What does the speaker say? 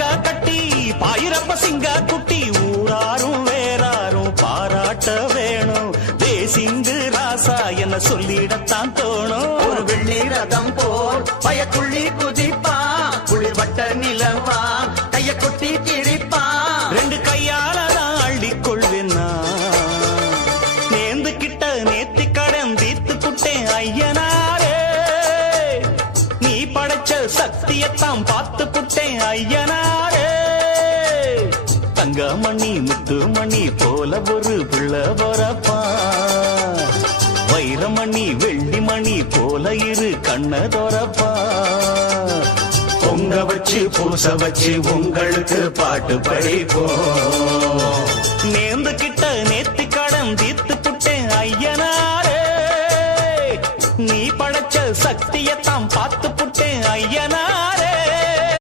பாவாடங்க கட்டி பாயிரப்ப சிங்க குட்டி ஊராரும் வேறாரும் பாராட்ட வேணும் தேசிங்கு ராசா என்ன சொல்லிடத்தான் தோணும் ஒரு வெள்ளி ரதம் போல் பயக்குள்ளி குதிப்பா குளிர் வட்ட நிலவா கைய கொட்டி கிழிப்பா ரெண்டு கையால தான் அள்ளிக்கொள்வேன்னா நேர்ந்து கிட்ட நேத்தி கடன் தீத்து புட்டேன் ஐயனாரே நீ படைச்ச சக்தியத்தான் பார்த்து புட்டேன் ஐயனாரே தங்கமணி முத்துமணி போல ஒரு பிள்ளை வரப்பா வைரமணி வெள்ளிமணி போல இரு கண்ண தோறப்பா பொங்க வச்சு பூச வச்சு உங்களுக்கு பாட்டு படிப்போம் நேர்ந்து கிட்ட நேத்தி கடன் தீத்து புட்டேன் ஐயனாரே நீ படைச்ச சக்தியத்தான் பார்த்து புட்டேன் ஐயனாரே